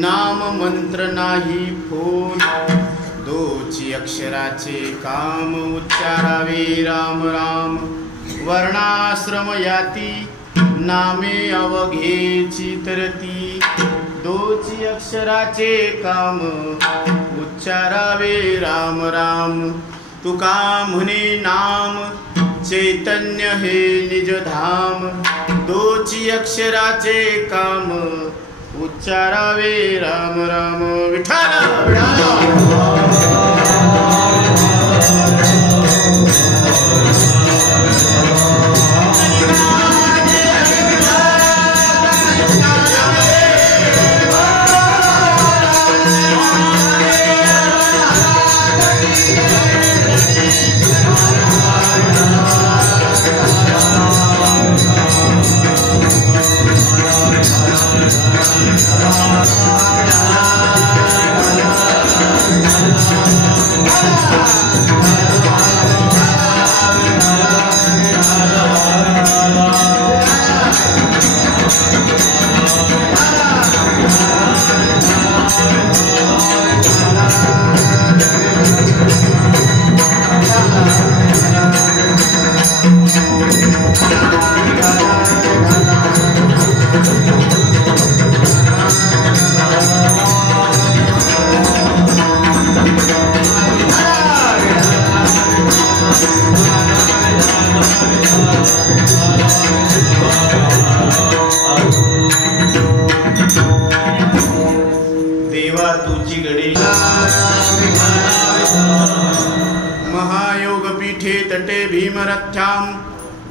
नाम मंत्र नाही फोल, दोची अक्षराचे काम उच्चारावे राम राम. वर्णाश्रम याती नामे अवघेची तरती, दोची अक्षराचे काम उच्चारावे राम राम. तुका म्हणे नाम चैतन्य हे निजधाम, दोची अक्षराचे काम उच्चारावे राम राम. विठ्ठल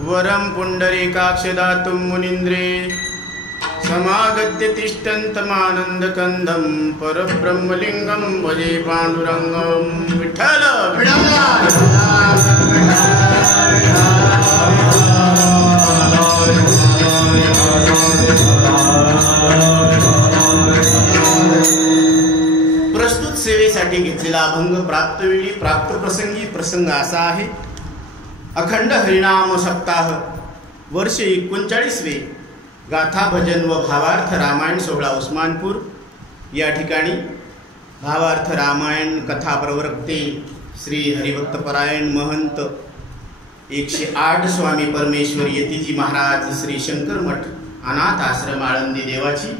वरं पुंडरीकाक्ष दातुं मुनीन्द्रे, समागत्य तिष्ठन्तमानन्दकन्दं परब्रह्मलिङ्गं भजे पाण्डुरङ्गं. विठ्ठल प्रस्तुत सेवेसाठी घेतलेला अभंग प्राप्तवेळी प्राप्त प्रसंगी प्रसंग असा आहे. अखंड हरिनाम सप्ताह वर्ष 39वे गाथा भजन व भावार्थ रामायण सोहळा उस्मानपूर या ठिकाणी भावार्थ रामायण कथा प्रवर्तते श्री हरिभक्तपरायण महंत 108 स्वामी परमेश्वर यतीजी महाराज श्री शंकर मठ अनाथ आश्रम आळंदी देवाची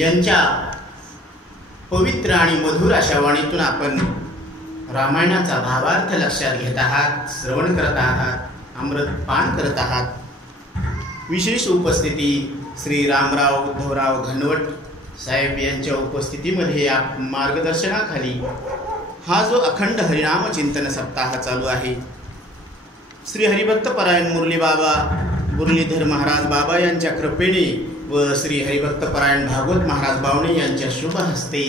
यांच्या पवित्र आणि मधुर अशा वाणीतून आपण रामायणाचा भावार्थ लक्षात घेत आहात, श्रवण करत आहात, अमृत पान करत आहात. विशेष उपस्थिती श्री रामराव उद्धवराव घनवट साहेब यांच्या उपस्थितीमध्ये या मार्गदर्शनाखाली हा जो अखंड हरिनाम चिंतन सप्ताह चालू आहे. श्री हरिभक्तपरायण मुरली बाबा मुरलीधर महाराज बाबा यांच्या कृपेने व श्री हरिभक्तपरायण भागवत महाराज बावणे यांच्या शुभ हस्ते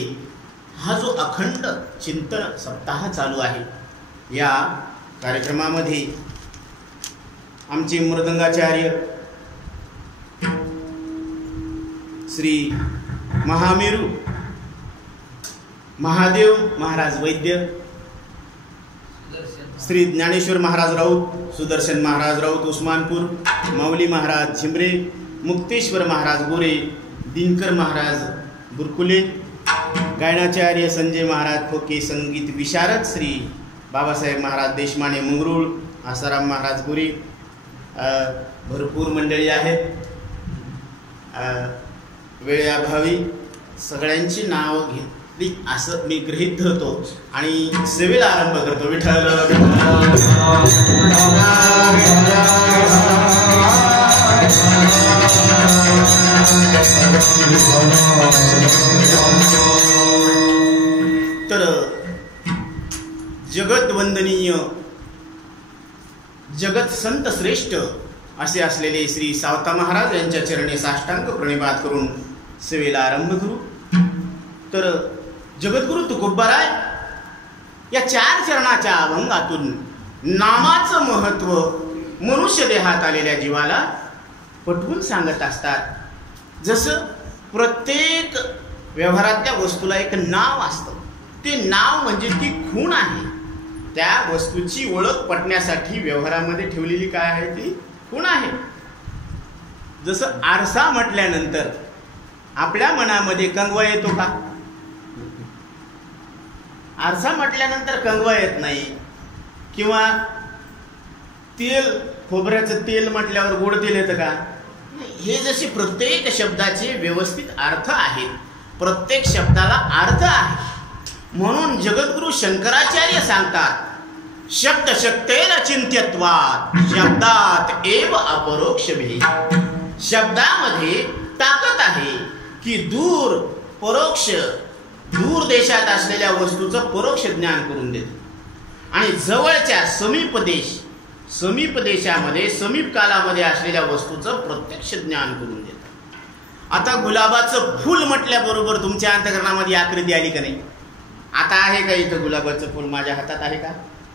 हा जो अखंड चिंतन सप्ताह चालू आहे. या कार्यक्रमामध्ये आमचे मृदंगाचार्य श्री महामेरू महादेव महाराज वैद्य, श्री ज्ञानेश्वर महाराज राऊत, सुदर्शन महाराज राऊत उस्मानपूर, माऊली महाराज झिमरे, मुक्तेश्वर महाराज गोरे, दिनकर महाराज बुरकुले, गायनाचार्य संजय महाराज फोके, संगीत विशारद श्री बाबासाहेब महाराज देशमाने मंगरूळ, आसाराम महाराज गोरे, भरपूर मंडळी आहेत. वेळेअभावी सगळ्यांची नावं घेतली असं मी गृहीत धरतो आणि सेवेला आरंभ करतो. विठ्ठल तर जगत वंदनीय जगत संत श्रेष्ठ असे असलेले श्री सावता महाराज यांच्या चरणी साष्टांग प्रणिपात करून सेवेला आरंभ करू. तर जगद्गुरु तुकोबाराय या 4 चरणाच्या अभंगातून नामाचं महत्त्व मनुष्य देहात आलेल्या जीवाला पटवून सांगत असतात. जसं प्रत्येक व्यवहारातल्या वस्तूला एक नाव असतं, ते नाव म्हणजे ती खूण आहे. त्या वस्तूची ओळख पटण्यासाठी व्यवहारामध्ये ठेवलेली काय आहे ती खूण आहे. जसं आरसा म्हटल्यानंतर आपल्या मनामध्ये कंगवा येतो का? आरसा म्हटल्यानंतर कंगवा येत नाही, किंवा तेल, खोबऱ्याचं तेल म्हटल्यावर गोड तेल येतं का? हे जसे प्रत्येक शब्दाचे व्यवस्थित अर्थ आहेत, प्रत्येक शब्दाला अर्थ आहे. म्हणून जगद्गुरु शंकराचार्य सांगतात, शब्द शक्तेन चिंत्यत्वात् शब्दात एव अपरोक्ष भेद. शब्दामध्ये ताकद आहे की दूर देशात असलेल्या वस्तूचं परोक्ष ज्ञान करून देते, आणि जवळच्या समीप देशामध्ये समीप कालामध्ये असलेल्या वस्तूचं प्रत्यक्ष ज्ञान करून देतं. आता गुलाबाचं फूल म्हटल्याबरोबर तुमच्या अंतःकरणामध्ये आकृती आली का नाही? आता आहे का इथं गुलाबाचं फूल माझ्या हातात आहे का?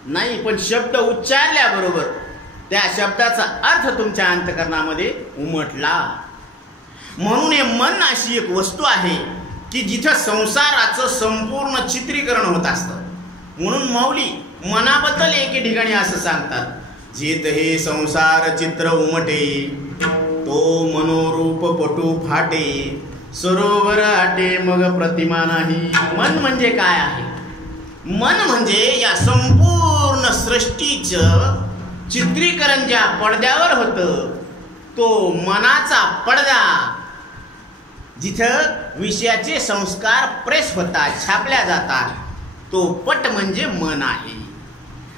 नाही. पण शब्द उच्चारल्याबरोबर त्या शब्दाचा अर्थ तुमच्या अंतःकरणामध्ये उमटला. म्हणून हे मन अशी एक वस्तू आहे की जिथं संसाराचं संपूर्ण चित्रीकरण होत असतं. म्हणून माऊली मनाबद्दल एके ठिकाणी असं सांगतात, जित हे संसार चित्र उमटे, तो मनोरूप पटू फाटे, सरोवर आटे मग प्रतिमा नाही. मन म्हणजे काय आहे? मन म्हणजे या संपूर्ण सृष्टीचं चित्रीकरण ज्या पडद्यावर होतं, तो मनाचा पडदा, जिथं विषयाचे संस्कार प्रेस होतात, छापल्या जातात, तो पट म्हणजे मन आहे.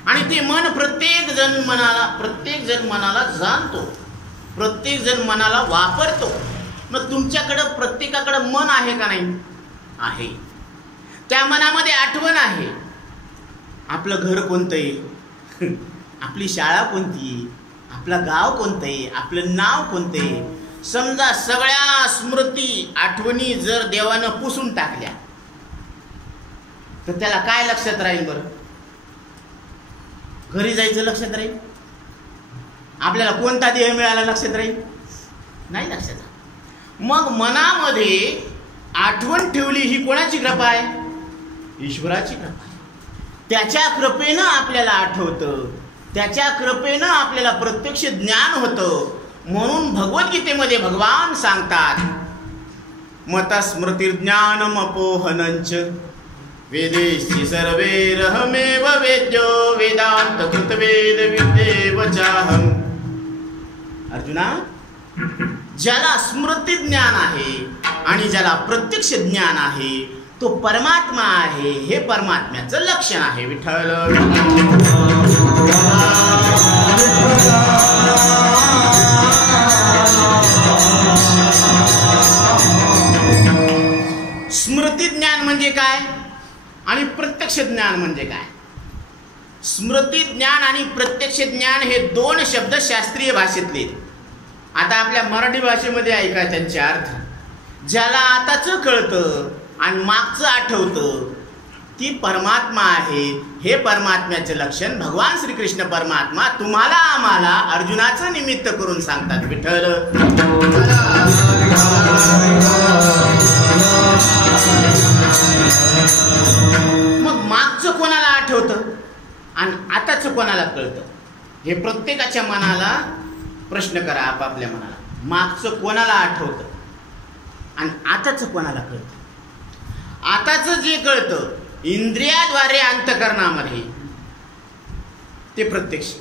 आणि ते मन प्रत्येक जण मनाला जाणतो, प्रत्येक जण मनाला वापरतो. मग तुमच्याकडं प्रत्येकाकडं मन आहे का नाही? आहे. त्या मनामध्ये आठवण आहे. आपलं घर कोणतं आहे, आपली शाळा कोणती आहे, आपलं गाव कोणतं आहे, आपलं नाव कोणतं आहे. समजा सगळ्या स्मृती आठवणी जर देवानं पुसून टाकल्या तर त्याला काय लक्षात राहील बरं? घरी जायचं लक्षात राहील? आपल्याला कोणता देह मिळाला लक्षात राहील? नाही लक्षात राहील. मग मनामध्ये आठवण ठेवली ही कोणाची कृपा आहे? ईश्वराची कृपा आहे. त्याच्या कृपेनं आपल्याला आठवतं, त्याच्या कृपेनं आपल्याला प्रत्यक्ष ज्ञान होतं. म्हणून भगवद्गीतेमध्ये भगवान सांगतात, मतस्मृतिर्ज्ञानम अपोहनंच वेदेशी सर्वैरहमेव वेद्यो वेदांत कृतवेद विद्येव चाहं. अर्जुना, ज्याला स्मृती ज्ञान आहे आणि ज्याला प्रत्यक्ष ज्ञान आहे तो परमात्मा आहे. हे परमात्म्याचं लक्षण आहे. विठ्ठल स्मृती ज्ञान म्हणजे काय आणि प्रत्यक्ष ज्ञान म्हणजे काय? स्मृती ज्ञान आणि प्रत्यक्ष ज्ञान हे दोन शब्द शास्त्रीय भाषेतले. आता आपल्या मराठी भाषेमध्ये ऐका त्यांचे अर्थ. ज्याला आताचं कळतं आणि मागचं आठवतं ती परमात्मा आहे. हे परमात्म्याचे लक्षण भगवान श्रीकृष्ण परमात्मा तुम्हाला आम्हाला अर्जुनाचं निमित्त करून सांगतात. विठ्ठल मग मागचं कोणाला आठवतं आणि आताचं कोणाला कळतं? हे प्रत्येकाच्या मनाला प्रश्न करा, आपापल्या मनाला. मागचं कोणाला आठवतं आणि आताचं कोणाला कळतं? आताचं जे कळतं इंद्रियाद्वारे अंतःकरणामध्ये ते प्रत्यक्ष,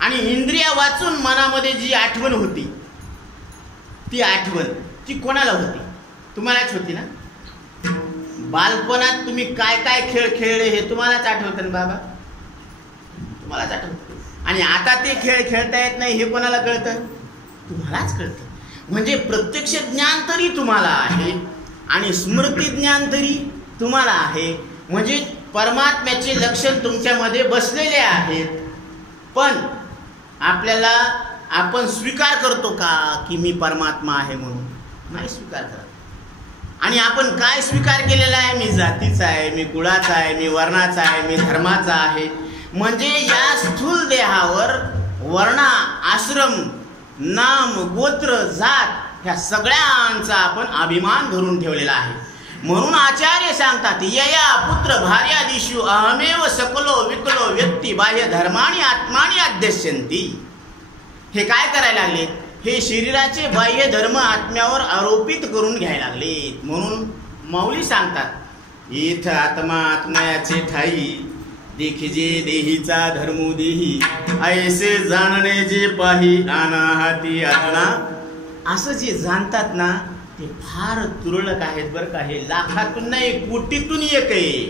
आणि इंद्रिया वाचून मनामध्ये जी आठवण होती ती आठवण ती कोणाला होती? तुम्हालाच होती ना. बालपणात तुम्ही काय काय खेळ खेळले हे तुम्हालाच आठवतं ना बाबा, तुम्हालाच आठवतं. आणि आता ते खेळ खेळता येत नाही हे कोणाला कळतं? तुम्हालाच कळतं. म्हणजे प्रत्यक्ष ज्ञान तरी तुम्हाला आहे आणि स्मृती ज्ञान तरी तुम्हाला आहे. म्हणजे परमात्म्याचे लक्षण तुमच्यामध्ये बसलेले आहेत. पण आपण स्वीकार करतो का की मी परमात्मा आहे म्हणून? नाही स्वीकार करत. आणि आपण काय स्वीकार केलेला आहे? मी जातीचा आहे, मी कुळाचा आहे, मी वर्णाचा आहे, मी धर्माचा आहे. म्हणजे या स्थूल देहावर वर्ण, आश्रम, नाम, गोत्र, जात ह्या सगळ्यांचा आपण अभिमान धरून ठेवलेला आहे. म्हणून आचार्य सांगतात, यया पुत्र भार्यादिषु अहमेव सकलो विकलो व्यक्ती बाह्य धर्माणी आत्मानी अध्यस्यन्ति. हे काय करायला लागले? हे शरीराचे बाह्य धर्म आत्म्यावर आरोपित करून घ्यायला लागले. म्हणून माऊली सांगतात, इथ आत्मा आत्मयाचे ठाई, देखिजे देहीचा धर्मो देही, ऐसे जाणणे जे पाही, अनाहाती आत्मा. असं जे जाणतात ना ते फार तुरळक आहेत बरं का. हे लाखातून नाही, कोटीतून एक आहे.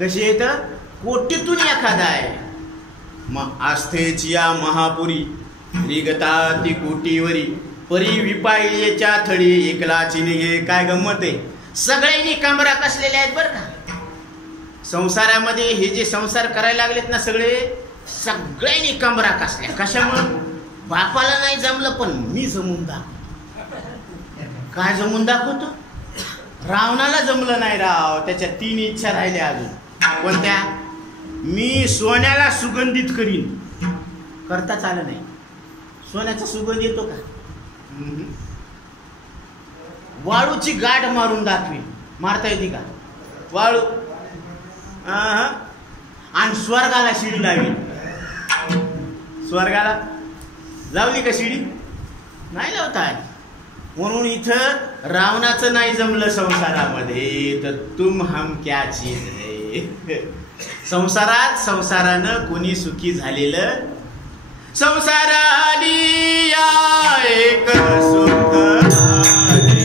कसे येत? कोटीतून एखादा आहे. मग आस्थेची या महापुरी, रिगता ती कोटीवरी, परी विपाईच्या थडी, एकलाची निघे. काय गंमत आहे, सगळ्यांनी कमरा कसलेल्या आहेत बरं का. संसारामध्ये हे जे संसार करायला लागलेत ना सगळ्यांनी कमरा कसल्या. कशामुळं? बापाला नाही जमलं पण मी जमून दाखवतो. काय जमून दाखवतो? रावणाला जमलं नाही राव, त्याच्या 3 इच्छा राहिल्या अजून. कोणत्या? मी सोन्याला सुगंधित करीन. करताच आलं नाही. सोन्याचा सुगंध येतो का? वाळूची गाठ मारून दाखवीन. मारता येते का वाळू? आणि स्वर्गाला शिडी लावीन. स्वर्गाला लावली का शिडी? नाही लावता. म्हणून इथं रावणाचं नाही जमलं संसारामध्ये, तर तुम हम क्या चीज है. संसारानं कोणी सुखी झालेलं. संसाराली या एक सुख आले,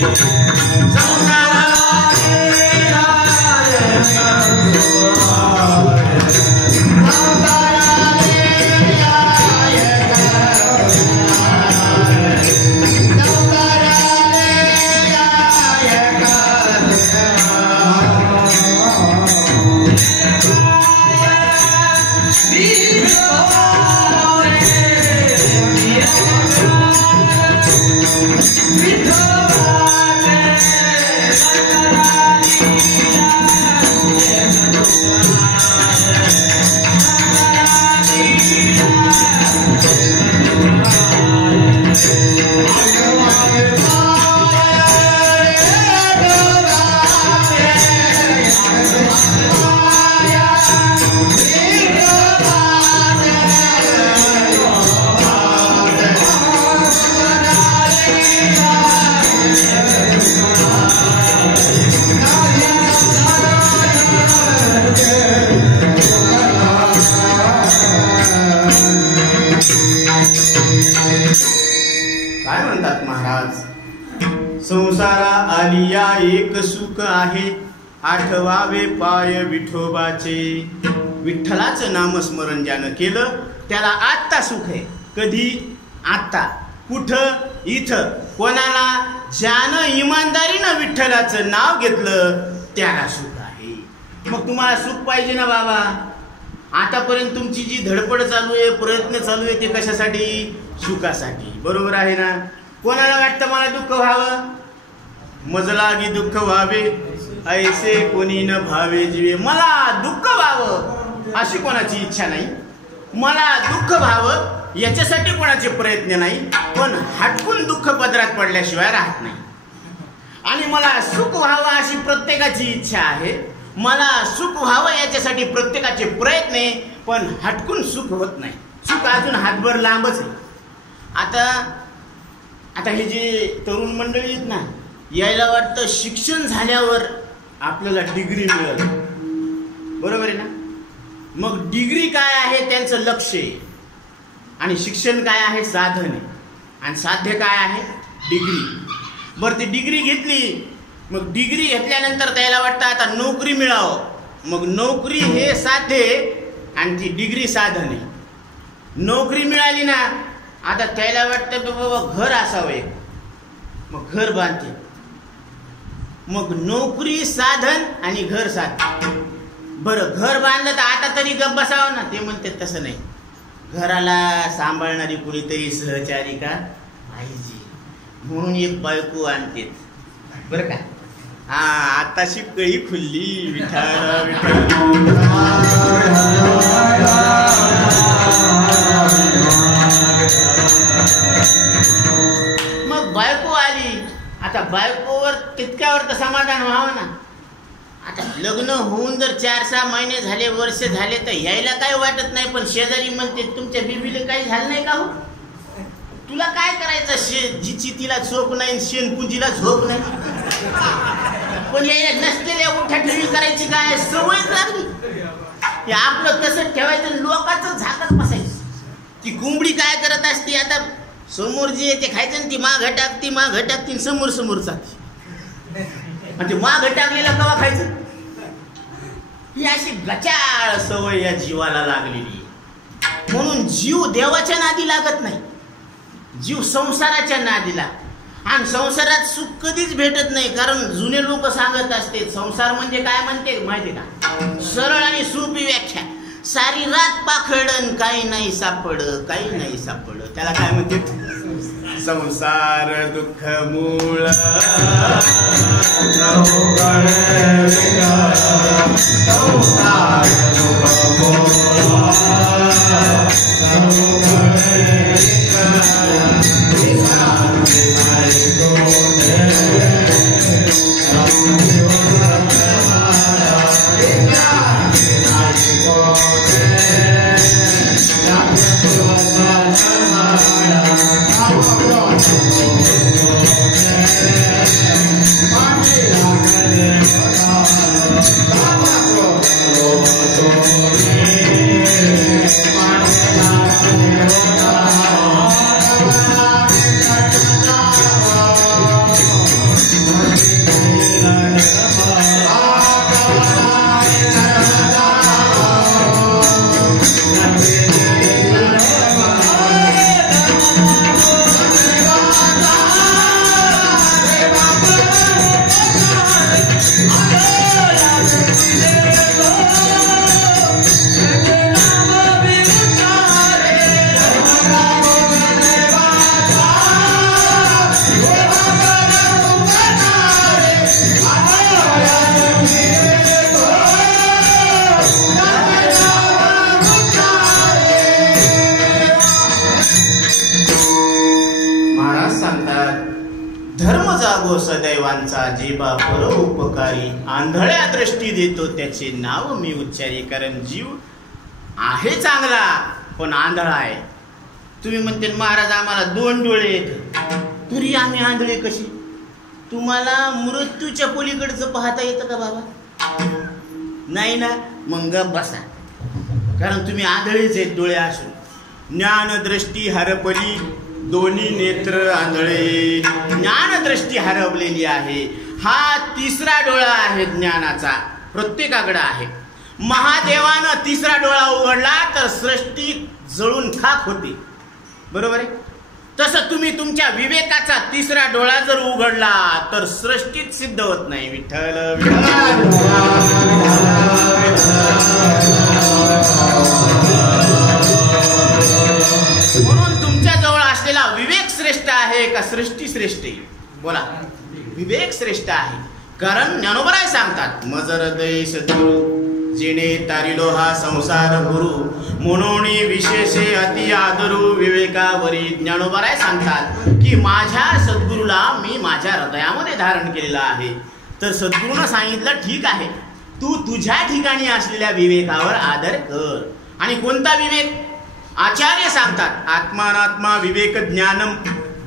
काय म्हणतात महाराज? संसारा आलिया एक सुख आहे, आठवावे पाय विठोबाचे. विठ्ठलाचं नामस्मरण ज्यानं केलं त्याला आत्ता सुख आहे. कधी? आत्ता. कुठं? इथं. कोणाला? ज्यानं इमानदारीनं विठ्ठलाचं नाव घेतलं त्याला सुख आहे. मग तुम्हाला सुख पाहिजे ना बाबा. आतापर्यंत तुमची जी धडपड चालू आहे, प्रयत्न चालू आहे, ते कशासाठी? सुखासाठी. बरोबर आहे ना? कोणाला वाटतं मला दुःख व्हावं? मज लागी दुःख व्हावे, ऐसे कोणी न भावे जीवे. मला दुःख व्हावं अशी कोणाची इच्छा नाही. मला दुःख व्हावं याच्यासाठी कोणाचे प्रयत्न नाही. पण हटकून दुःख पदरात पडल्याशिवाय राहत नाही. आणि मला सुख व्हावं अशी प्रत्येकाची इच्छा आहे. मला सुख व्हावं याच्यासाठी प्रत्येकाचे प्रयत्न आहे. पण हटकून सुख होत नाही. सुख अजून हातभर लांबच आहे. आता हे जे तरुण मंडळी आहेत ना, यायला वाटतं शिक्षण झाल्यावर आपल्याला डिग्री मिळेल. बरोबर आहे ना? मग डिग्री काय आहे? त्यांचं लक्ष आहे. आणि शिक्षण काय आहे? साधन आहे. आणि साध्य काय आहे? डिग्री. बरं, ती डिग्री घेतली. मग डिग्री घेतल्यानंतर त्याला वाटतं आता नोकरी मिळावं. मग नोकरी हे साध्य आहे आणि ती डिग्री साधन आहे. नोकरी मिळाली ना, आता त्याला वाटतं बाबा घर असावं. मग घर बांधते. मग नोकरी साधन आणि घर साधन. बरं, घर बांधलं तर आता तरी गप्प बसावं ना. ते म्हणते तसं नाही. घराला सांभाळणारी कुणीतरी सहचारिका पाहिजे. म्हणून एक बायको आणते. बरं का? हा, आताशी कळी खुलली. विठ्ठल विठ्ठल. मग बायको आली. आता बायकोवर तितक्यावर तर समाधान व्हावं ना. आता लग्न होऊन जर 4-6 महिने झाले, वर्ष झाले, तर यायला काही वाटत नाही. पण शेजारी म्हणते तुमच्या बिबीला काही झालं नाही का हो? तुला काय करायचं? जिची तिला झोप नाही, शेणपुंजीला झोप नाही. पण या नसलेल्या उठ्या ठेवी करायची काय सवय लागली. आपलं तसंच ठेवायचं, लोकांचं झाकत बसायचं. ती कोंबडी काय करत असते, आता समोर जे ते खायचं ती मागं टाकती समोर चालते. आणि ते मागं टाकलेलं कवा खायचं? ही अशी गचाळ सवय या जीवाला लागलेली. म्हणून जीव देवाच्या नादी लागत नाही, जीव संसाराच्या नादीला. आणि संसारात सुख कधीच भेटत नाही. कारण जुने लोक सांगत असते संसार म्हणजे काय म्हणते माहिती का? सरळ आणि सोपी व्याख्या, सारी रात पाखडन काही नाही सापड. त्याला काय म्हणते? संसार दुःख मूळ सदैवांचा जीवा परोपकारी, आंधळ्या दृष्टी देतो त्याचे नाव मी उच्चारी. कारण जीव आहे चांगला पण आंधळा आहे. तुम्ही म्हणते महाराज आम्हाला 2 डोळे येत, तरी आम्ही आंधळे कशी? तुम्हाला मृत्यूच्या पलीकडचं पाहता येतं का बाबा? नाही ना, मग गप बसा. कारण तुम्ही आंधळेच आहेत डोळे असून. ज्ञानदृष्टी हरपली, दोन्ही नेत्र आंधळे. ज्ञानदृष्टी हरवलेली आहे. हा तिसरा डोळा आहे ज्ञानाचा, प्रत्येकाकडे आहे. महादेवानं तिसरा डोळा उघडला तर सृष्टी जळून खाक होती, बरोबर आहे? तसं तुम्ही तुमच्या विवेकाचा तिसरा डोळा जर उघडला तर सृष्टीत सिद्ध होत नाही. विठ्ठल म्हणून तुमच्या जवळ असलेला विवेक श्रेष्ठ आहे का सृष्टी श्रेष्ठ आहे? बोला. विवेक श्रेष्ठ आहे. कारण ज्ञानोबराय सांगतात, मज हृदय सद्गुरु जिने तारिलो हा संसार गुरु, म्हणून विशेषे अति आदरू विवेकावरी. ज्ञानोबराय सांगतात की माझ्या सद्गुरूला मी माझ्या हृदयामध्ये धारण केलेला आहे. तर सद्गुरूनं सांगितलं ठीक आहे, तू तुझ्या ठिकाणी असलेल्या विवेकावर आदर कर. आणि कोणता विवेक? आचार्य सांगतात आत्मानात्मा विवेक ज्ञानम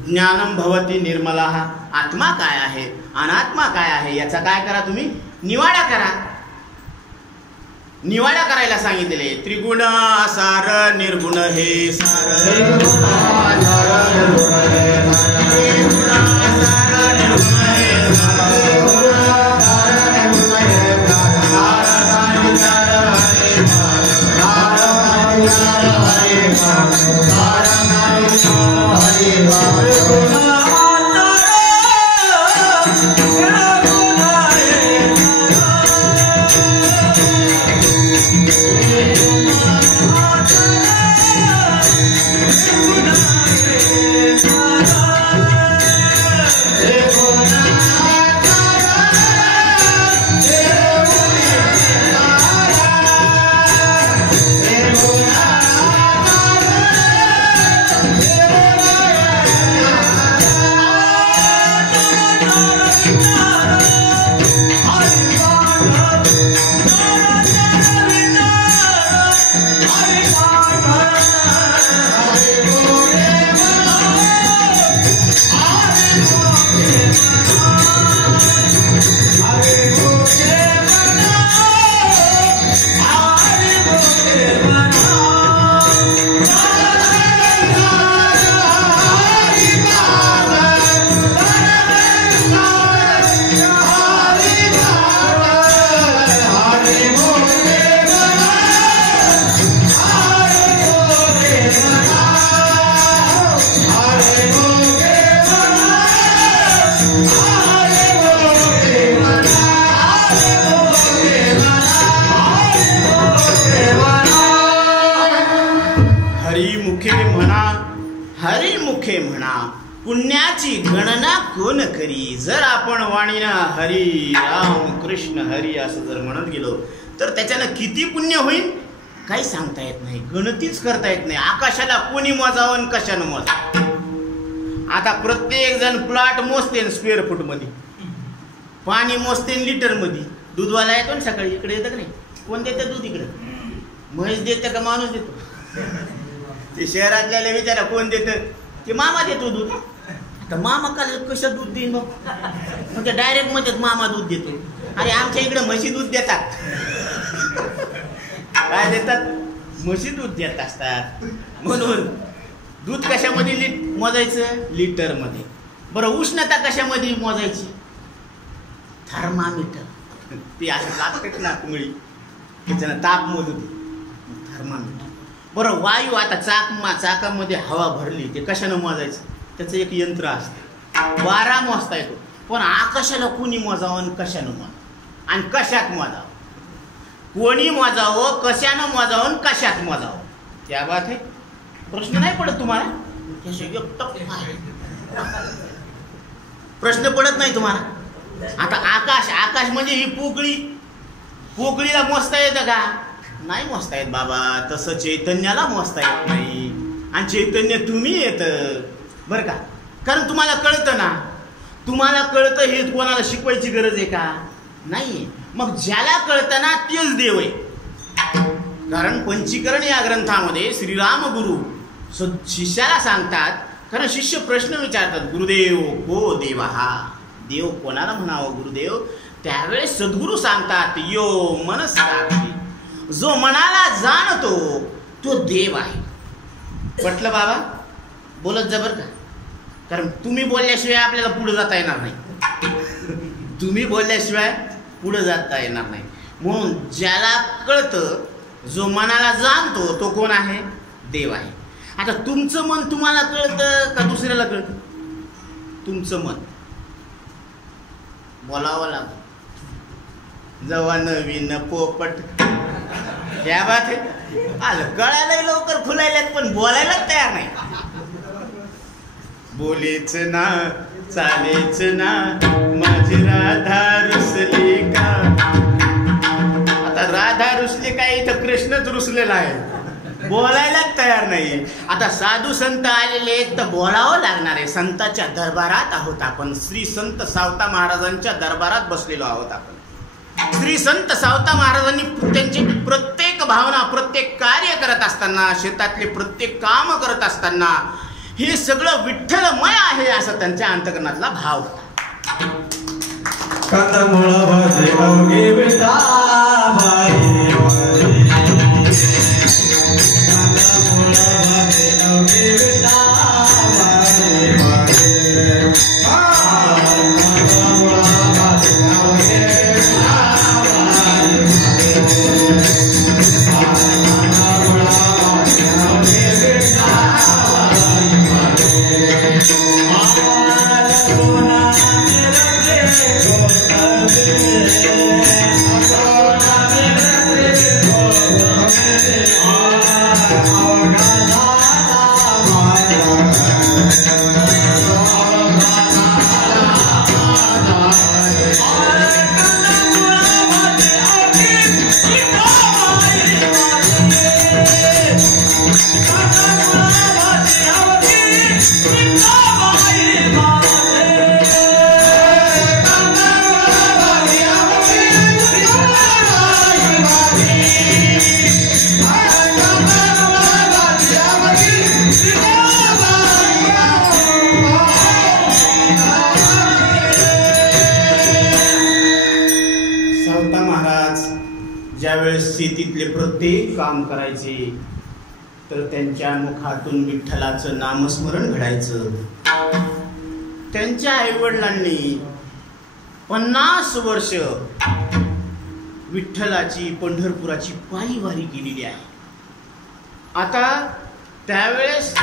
ज्ञानम भवती निर्मला. आत्मा काय आहे, अनात्मा काय आहे याचा काय करा, तुम्ही निवाडा करा. निवाडा करायला सांगितले. त्रिगुण सार निर्गुण हे सार, पुण्याची गणना कोण करी. जर आपण वाणीना हरी राम कृष्ण हरी असं जर म्हणत गेलो तर त्याच्यानं किती पुण्य होईल काही सांगता येत नाही, गणतीच करता येत नाही. आकाशाला कोणी मोजावं कशानं मोजा. आता प्रत्येक जण प्लॉट मोजते स्क्वेअर फूट मध्ये, पाणी मोजते लिटर मध्ये. दूधवाला येतो ना सकाळी, इकडे येतं का नाही, कोण देतं दूध इकडे, म्हैस देतं का माणूस देतो. ते शहरातल्याला विचारा कोण देतं, ते मामा देतो दूध. तर मामा का कसं दूध देईन मग, म्हणजे डायरेक्ट म्हणतात मामा दूध देतो. अरे आमच्या इकडे म्हशी दूध देतात. काय देतात, म्हशी दूध देत असतात. म्हणून दूध कशामध्ये मोजायचं, लिटर मध्ये. बरं उष्णता कशामध्ये मोजायची, थर्मामीटर. ती असं लागतात ना कुंगळी, त्याच्यानं ताप मोजू थर्मामीटर. बरं वायू, आता चाकामध्ये हवा भरली ते कशानं मोजायचं, त्याचं एक यंत्र असतं, वारा मोजता येतो. पण आकाशाला कोणी मोजावं, कशानं मोजावं आणि कशात मोजावं, कोणी मोजावं, कशानं मोजावं, कशात मोजावं, त्या बात आहे. प्रश्न नाही पडत तुम्हाला, प्रश्न पडत नाही तुम्हाला. आता आकाश म्हणजे ही पोकळी, पोकळीला मोजता येतं का, नाही मोजता येत बाबा. तसं चैतन्याला मोजता येत नाही, आणि चैतन्य तुम्ही येतं बरं का. कारण तुम्हाला कळतं ना, तुम्हाला कळतं हे कोणाला शिकवायची गरज आहे का, नाही. मग ज्याला कळतं ना तेच देव आहे. कारण पंचीकरण या ग्रंथामध्ये श्रीराम गुरु शिष्याला सांगतात, कारण शिष्य प्रश्न विचारतात, गुरुदेव को देव हा, देव कोणाला म्हणावं गुरुदेव. त्यावेळेस सद्गुरू सांगतात, यो मनसाक्षी, जो मनाला जाणतो तो देव आहे. पटलं बाबा, बोलत जा बरं का. कारण तुम्ही बोलल्याशिवाय आपल्याला पुढे जाता येणार नाही. तुम्ही बोलल्याशिवाय पुढे जाता येणार नाही. म्हणून ज्याला कळतं, जो मनाला जाणतो तो कोण आहे, देव आहे. आता तुमचं मन तुम्हाला कळतं का दुसऱ्याला कळतं, तुमचं मन बोलावं लागतं. जेव्हा नवीन पोपट, त्या बात आहे, आलं कळायला लवकर खुलायला, पण बोलायला तयार नाही. बोलेच ना चालेच ना माझी राधा रुसली का. आता राधा रुसली काय, इथं कृष्णच रुसलेला आहे, बोलायला तयार नाही. आता साधू संत आलेले तर बोलावं लागणार आहे. संतांच्या दरबारात आहोत आपण, श्री संत सावता महाराजांच्या दरबारात बसलेलो आहोत आपण. श्री संत सावता महाराजांनी त्यांची प्रत्येक भावना, प्रत्येक कार्य करत असताना, शेतातले प्रत्येक काम करत असताना हे सगळं विठ्ठलमय आहे असं त्यांच्या अंतकरणातला भाव होता. शेतीतले प्रत्येक काम करायचे तर त्यांच्या मुखातून विठ्ठलाचं नामस्मरण घडायचं. त्यांच्या आईवडिलांनी 50 वर्ष विठ्ठलाची पंढरपुराची पायी वारी केलेली आहे. आता त्यावेळेस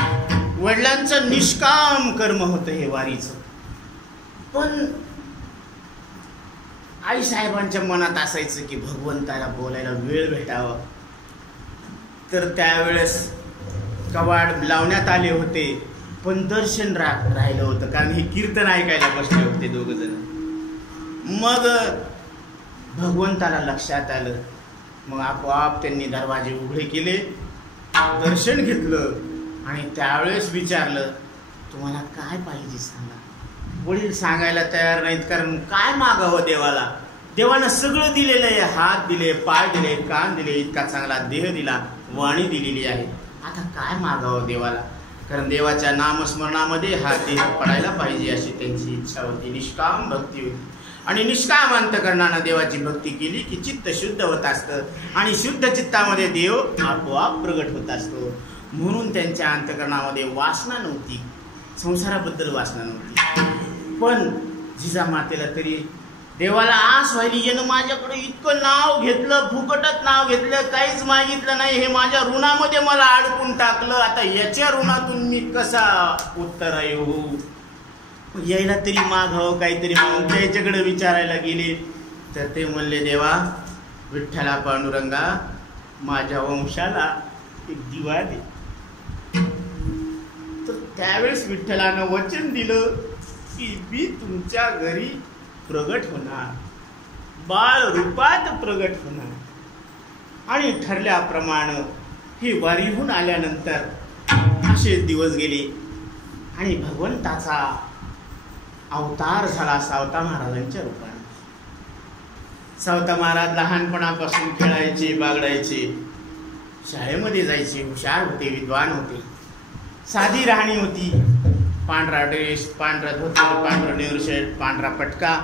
वडिलांचं निष्काम कर्म होतं हे वारीचं. पण आई साहेबांच्या मनात असायचं की भगवंताला बोलायला वेळ भेटावा. तर त्यावेळेस कवाड लावण्यात आले होते, पण दर्शन राहिलं होतं, कारण हे कीर्तन ऐकायला बसले होते दोघ जण. मग भगवंताला लक्षात आलं. मग आपोआप त्यांनी दरवाजे उघडे केले, दर्शन घेतलं आणि त्यावेळेस विचारलं, तुम्हाला काय पाहिजे सांगा. वडील सांगायला तयार नाहीत, कारण काय मागावं देवाला. देवानं सगळं दिलेलं आहे, हात दिले, पाय दिले, कान दिले, इतका चांगला देह दिला, वाणी दिलेली आहे. आता काय मागावं देवाला, कारण देवाच्या नामस्मरणामध्ये हा देह पडायला पाहिजे अशी त्यांची इच्छा होती. निष्काम भक्ती होती आणि निष्काम अंतकरणानं देवाची भक्ती केली की चित्त शुद्ध होत असतं आणि शुद्ध चित्तामध्ये देव आपोआप प्रगट होत असतो. म्हणून त्यांच्या अंतकरणामध्ये वासना नव्हती, संसाराबद्दल वासना नव्हती. पण जिजामातेला तरी देवाला आस व्हायली, यानं माझ्याकडे इतकं नाव घेतलं, फुकटच नाव घेतलं, काहीच मागितलं नाही, हे माझ्या ऋणामध्ये मला अडकून टाकलं, आता याच्या ऋणातून मी कसा उत्तर येऊ. यायला तरी मागावं काहीतरी. म्हणून त्याच्याकडे विचारायला गेले तर ते म्हणले, देवा विठ्ठला पांडुरंगा, माझ्या वंशाला एक दिवा दे. तर त्यावेळेस विठ्ठलानं वचन दिलं की मी तुमच्या घरी प्रगट होणार, बाळ रूपात प्रगट होणार. आणि ठरल्याप्रमाणे ही वारीहून आल्यानंतर असे दिवस गेले आणि भगवंताचा अवतार झाला सावता महाराजांच्या रूपाने. सावता महाराज लहानपणापासून खेळायचे, बागडायचे, शाळेमध्ये जायचे, हुशार होते, विद्वान होते, साधी राहणी होती. पांढरा ड्रेस, पांढरा धोतर, पांढरा नेरशर्ट, पांढरा पटका,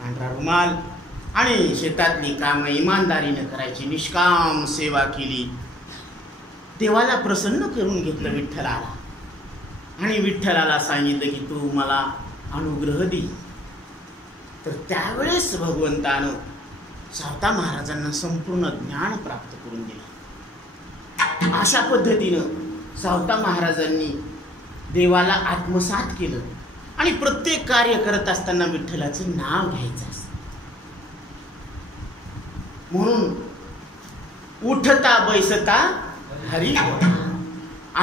पांढरा रुमाल आणि शेतातली कामं इमानदारीने करायची, निष्काम सेवा केली. देवाला प्रसन्न करून घेतलं विठ्ठलाला आणि विठ्ठलाला सांगितलं की तू मला अनुग्रह दे. तर त्यावेळेस भगवंतानं सावता महाराजांना संपूर्ण ज्ञान प्राप्त करून दिलं. अशा पद्धतीनं सावता महाराजांनी देवाला आत्मसात केलं आणि प्रत्येक कार्य करत असताना विठ्ठलाचं नाव घ्यायचं असतं. म्हणून उठता बैसता हरी होता,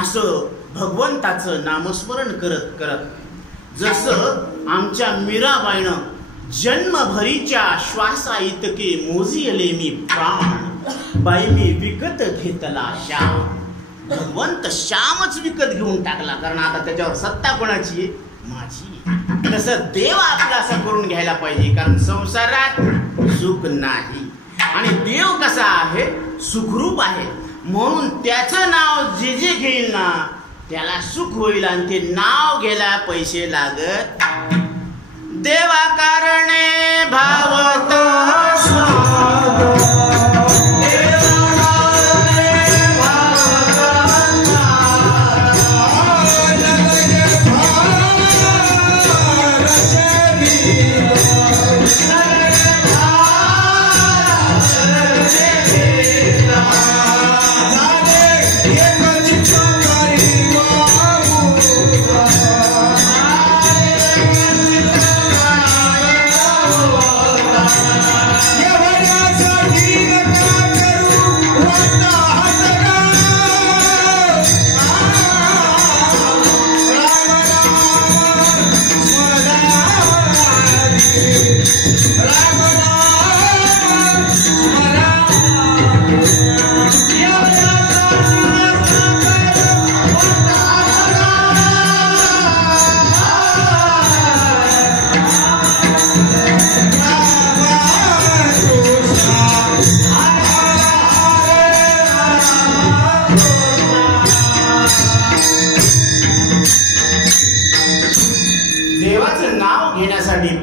असं भगवंताचं नामस्मरण करत करत जसं आमच्या मीराबाईनं जन्मभरीच्या श्वासा इतके मोजिले मी प्राण, बाई मी विकत घेतला श्याम. भगवंत श्यामच विकत घेऊन टाकला, कारण आता त्याच्यावर सत्ता कोणाची? माझी. तसं देव आपला असं करून घ्यायला पाहिजे, कारण संसारात सुख नाही आणि देव कसा आहे? सुखरूप आहे. म्हणून त्याचं नाव जे जे घेईल ना त्याला सुख होईल आणि ते नाव घ्यायला पैसे लागत. देवा कारणे भावत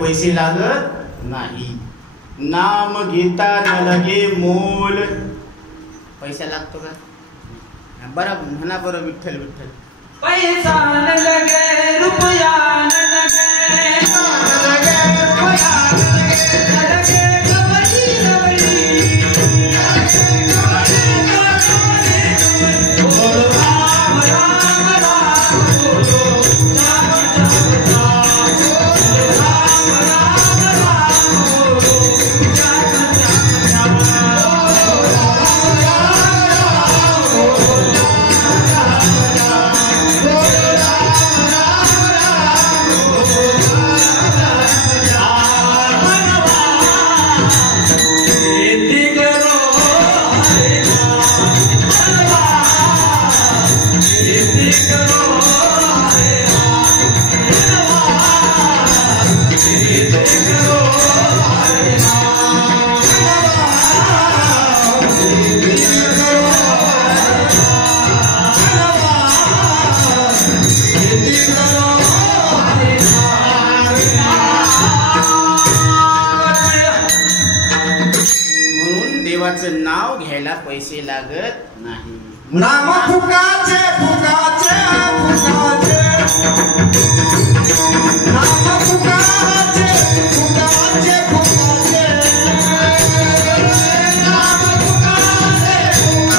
पैसे लागत नाही. नाम घेता न लगे मोल. पैसा लागतो का? बरं म्हणा बरं, विठ्ठल विठ्ठल. पैसा न लगे रुपया न लगे, नामाचं नाव घ्यायला पैसे लागत नाही. नाम फुकाचे फुकाचे फुकाचे नाम फुकाचे फुकाचे फुकाचे नाम फुकाचे फुकाचे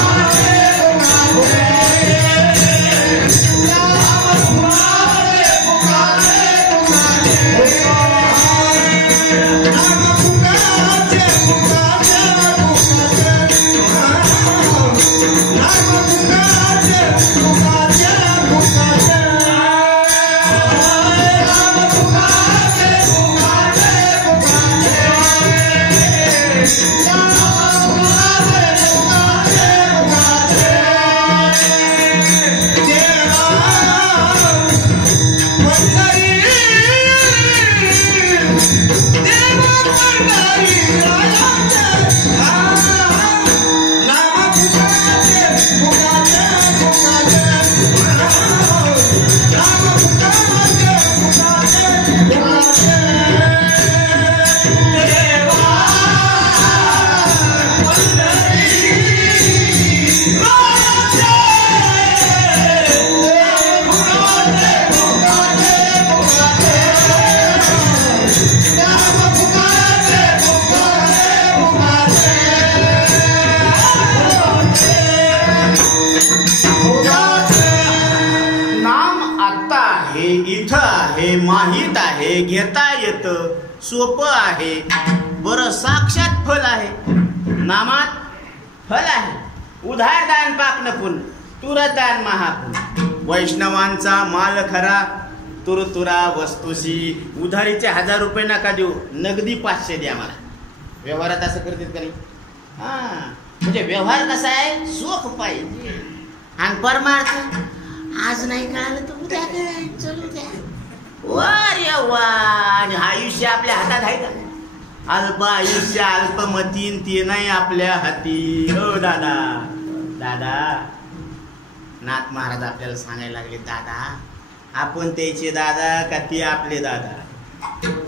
माहित आहे, घेता येत, सोपं आहे. बरं, साक्षात फल आहे. नामात फल आहे. उधार दान पाक नपुन, तुरदान महापुन. वैष्णवांचा माल खरा, तुरतुरा वस्तूशी. उधारीचे 1000 रुपये नका देऊ, नगदी 500 द्या मला. व्यवहारात असं करतात का नाही? हा, म्हणजे व्यवहार कसा आहे, सुख पाहिजे. आणि परमार्थ आज नाही कळालं तर उद्या कळेल, चलू द्या. रे वा. आणि आयुष्य आपल्या हातात आहे का? अल्प आयुष्य अल्पमतीन ते नाही आपल्या हाती. हो दादा, दादा नाथ महाराज आपल्याला सांगायला लागले, दादा आपण त्याचे दादा का ते आपले दादा.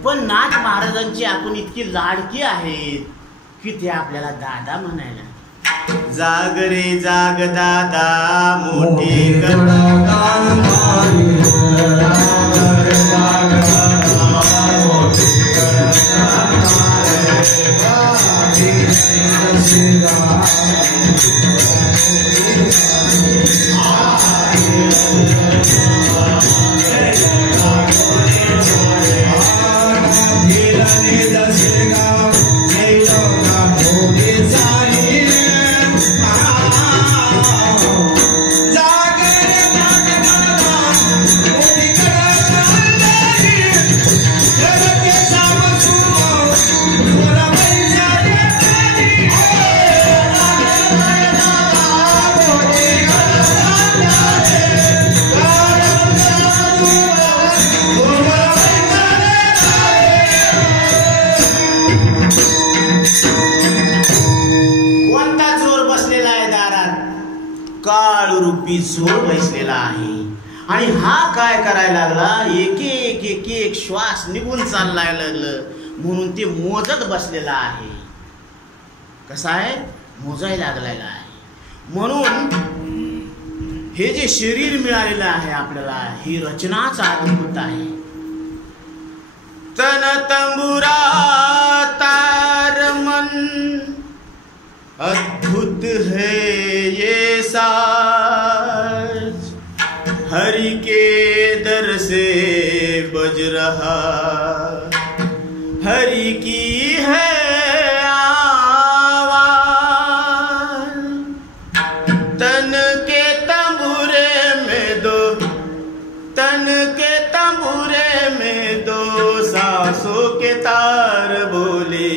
पण नाथ महाराजांची आपण इतकी लाडकी आहेत की ते आपल्याला दादा म्हणायला. जाग रे जाग दादा, मोठे जोर बसलेला आहे. आणि हा काय करायला लागला, एक एक एक एक श्वास निघून चाललाय लागलं म्हणून ते मोजत बसलेला आहे. कसा आहे, मोजायला लागलेला आहे. म्हणून हे जे शरीर मिळालेलं आहे आपल्याला, ही रचनाच अद्भुत आहे. तन तंबुरा तार मन अद्भुत है ये साज, हरि के दर से बज रहा, हरि की है आवाज. तन के तंबूरे में दो, तन के तंबूरे में दो सांसों के तार बोले,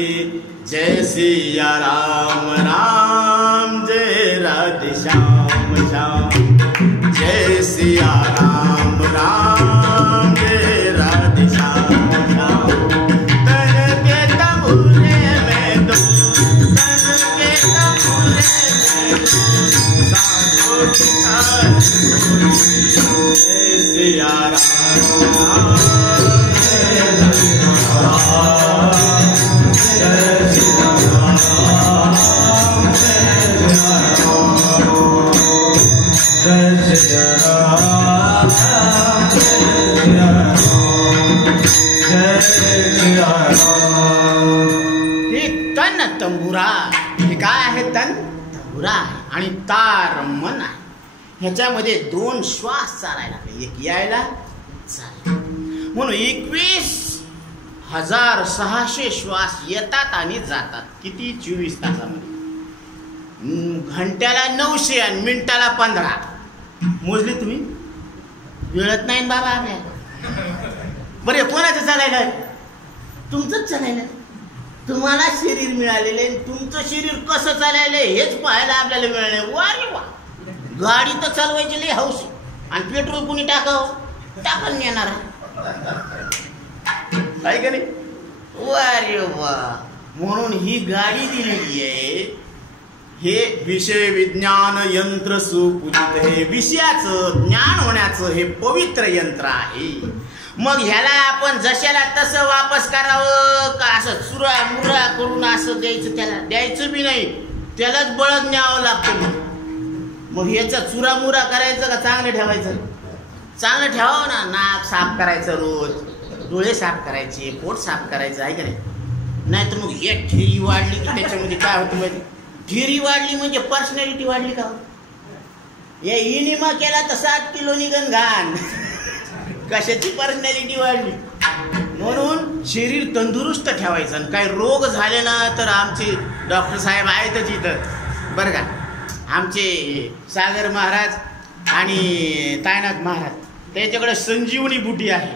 जय सिया राम राम, जय राधे श्याम श्याम. जय सिया राम राम, जय राधे श्याम श्याम. तन के तंबूरे में दो, तन के तंबूरे में दो सांसों की तार बोले, जय सिया राम राम, जय राधे श्याम. तंबुरा. हे काय आहे? तंबुरा आहे आणि तार मन आहे. ह्याच्यामध्ये 2 श्वास चालायला लागले, एक यायला चालायला. म्हणून 21,600 श्वास येतात आणि जातात. किती? 24 तासामध्ये. घंट्याला 900 आणि मिनिटाला 15. मोजले तुम्ही? वेळत नाही बाबा आपल्याला. बरे कोणाचं चालायला? तुमचंच चालायला. तुम्हाला शरीर मिळालेलं आहे, तुमचं शरीर कसं चालायलं हेच पाहायला आपल्याला मिळालं. वा रे वा, गाडी तर चालवायची लई हौस आणि पेट्रोल कुणी टाकावं? टाकून येणार आहे का नाही? वा रे वा. म्हणून ही गाडी दिलेली आहे. हे विषय विज्ञान यंत्र सुपूजित, हे विषयाचं ज्ञान होण्याचं हे पवित्र यंत्र आहे. मग ह्याला आपण जशाला तसं वापस करावं का असं चुरा मुरा करून असं द्यायचं? त्याला द्यायचं बी नाही, त्यालाच बळद न्यावं लागतं. मग ह्याचा चुरामुरा करायचं का चांगलं ठेवायचं? चांगलं ठेवावं ना. नाक साफ करायचं रोज, डोळे साफ करायचे, पोट साफ करायचं आहे का नाही? नाही तर मग एक ठेरी वाढली की त्याच्यामध्ये काय होतं माहिती? ठेरी वाढली म्हणजे पर्सनॅलिटी वाढली का? या इनिमा केला तर 7 किलो निघन घाण. कशाची पर्सनॅलिटी वाढली? म्हणून शरीर तंदुरुस्त ठेवायचं. आणि काही रोग झाले ना तर आमचे डॉक्टर साहेब आहेतच इथं बरं का. आमचे सागर महाराज आणि तायनाथ महाराज, त्यांच्याकडे संजीवनी बुटी आहे.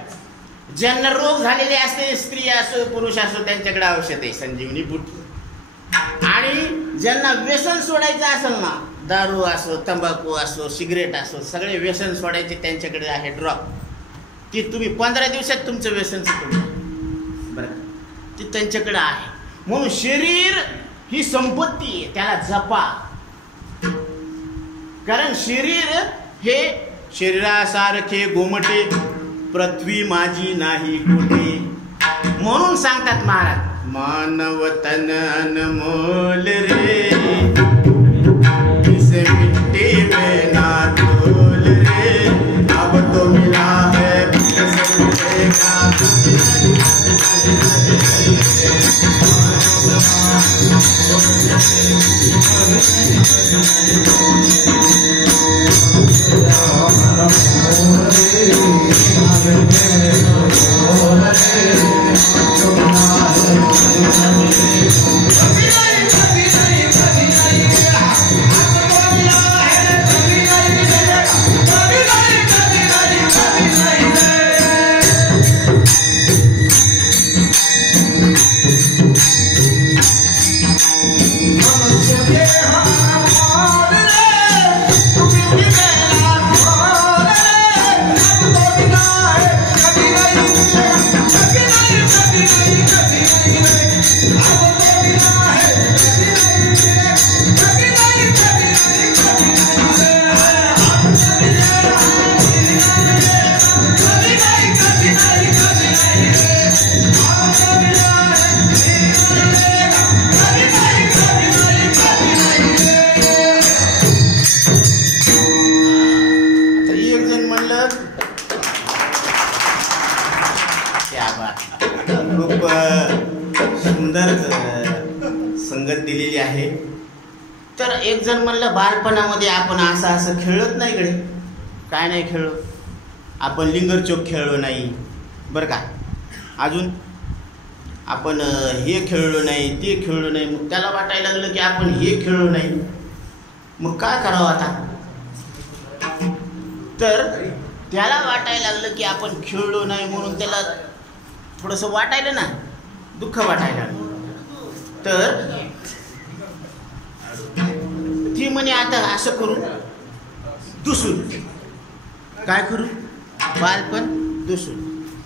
ज्यांना रोग झालेले असते, स्त्री असो पुरुष असो, त्यांच्याकडे औषध आहे संजीवनी बुटी. आणि ज्यांना व्यसन सोडायचं असेल ना, दारू असो, तंबाखू असो, सिगरेट असो, सगळे व्यसन सोडायचे त्यांच्याकडे आहे ड्रॉप. ती तुम्ही 15 दिवसात तुमचं व्यसन सुटून बरं, ती त्यांच्याकडे आहे. म्हणून शरीर ही संपत्ती आहे, त्याला जपा. कारण शरीर हे शरीरासारखे गोमटे, पृथ्वी माझी नाही कुठे. म्हणून सांगतात महाराज, मानव तन अनमोल रे, इसे मिट्टी में ना तोल रे. अब तो मिला है खूप सुंदर संगत दिलेली आहे. तर एक जण म्हणलं, बालपणामध्ये आपण असं खेळत नाही कडे. काय नाही खेळलो आपण? लिंगरचोक खेळलो नाही बरं का. अजून आपण हे खेळलो नाही, ते खेळलो नाही. मग त्याला वाटायला लागलं की आपण हे खेळलो नाही, मग काय करावं आता? तर त्याला वाटायला लागलं की आपण खेळलो नाही म्हणून त्याला थोडंसं वाटायलं ना, दुःख वाटायला. तर ती म्हणे आता असं करू, दुसून. काय करू? बालपण दुसून.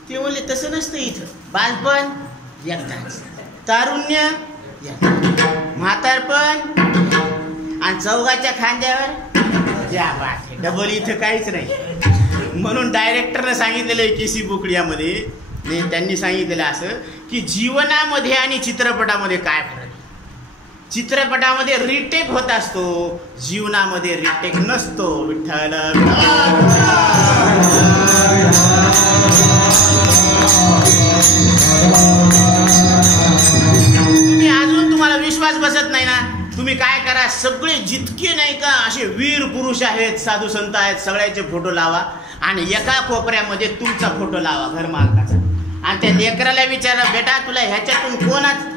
ते म्हणले तसं नसतं इथं. बालपण एकदाच, तारुण्य एकदाच, म्हातारपण आणि चौघाच्या खांद्यावर ज्या बात. डबल इथं काहीच नाही. म्हणून डायरेक्टरनं सांगितलेलं आहे केसी बोकडियामध्ये, त्यांनी सांगितलेलं असं की जीवनामध्ये आणि चित्रपटामध्ये काय फरक आहे. चित्रपटामध्ये रिटेक होत असतो, जीवनामध्ये रिटेक नसतो. विठ्ठल तुम्ही अजून तुम्हाला विश्वास बसत नाही ना, तुम्ही काय करा, सगळे जितके नाही का असे वीर पुरुष आहेत, साधू संत आहेत, सगळ्याचे फोटो लावा आणि एका कोपऱ्यामध्ये तुमचा फोटो लावा घर मालकाचा. आणि त्या लेकराला विचारा, बेटा तुला ह्याच्यातून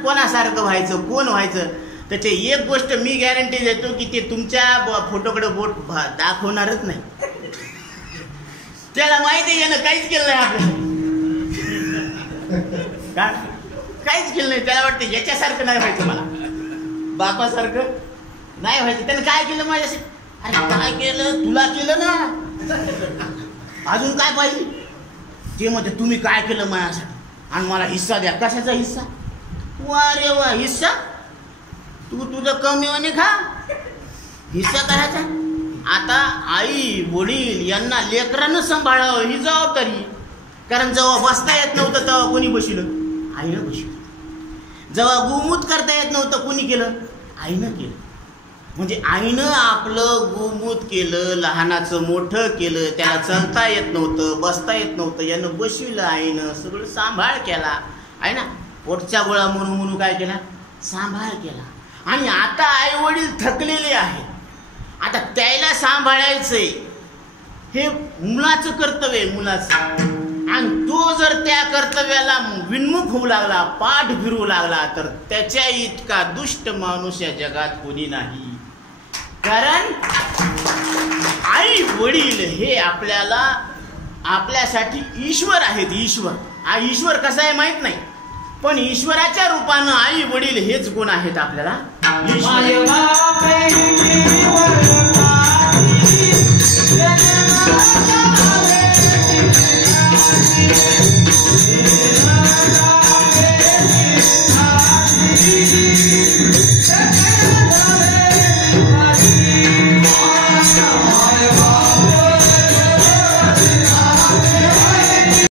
कोणासारखं व्हायचं, कोण व्हायचं. तर ते एक गोष्ट मी गॅरंटी देतो की ते तुमच्या फोटोकडे बोट दाखवणारच नाही. त्याला माहिती आहे यानं काहीच केलं नाही आपल्याला, काहीच केलं नाही. त्याला वाटतं याच्यासारखं नाही व्हायचं, मला बापासारखं नाही व्हायचं. त्यानं काय केलं माझ्यासाठी? अरे काय केलं, तुला केलं ना, अजून काय पाहिजे. ते म्हणते तुम्ही काय केलं माझ्यासाठी आणि मला हिस्सा द्या. कशाचा हिस्सा? वा रे वा, हिस्सा? तू तुझं कमीवाने खा, हिस्सा करायचा. आता आई वडील यांना लेकरानं सांभाळावं ही जबाबदारी. कारण जेव्हा बसता येत नव्हतं तेव्हा कोणी बसलं? आईनं बसलं. जेव्हा गोमूत करता येत नव्हतं कोणी केलं? आईनं केलं. म्हणजे आईनं आपलं गोमूत केलं, लहानाचं मोठं केलं. त्याला चलता येत नव्हतं, बसता येत नव्हतं, यानं बसविलं आईनं, सगळं सांभाळ केला आहे ना. पोटच्या गोळा म्हणून काय केला? सांभाळ केला. आणि आता आई वडील थकलेले आहेत, आता त्याला सांभाळायचंय, हे मुलाचं कर्तव्य आहे, मुलाचं. आणि तो जर त्या कर्तव्याला विन्मुख होऊ लागला, पाठ फिरू लागला, तर त्याच्या इतका दुष्ट माणूस या जगात कोणी नाही. कारण आई वडील हे आपल्यासाठी ईश्वर आहेत. ईश्वर कसा आहे माहित नाही, पण ईश्वराच्या रूपानं आई वडील हेच गुण आहेत आपल्याला. ईश्वर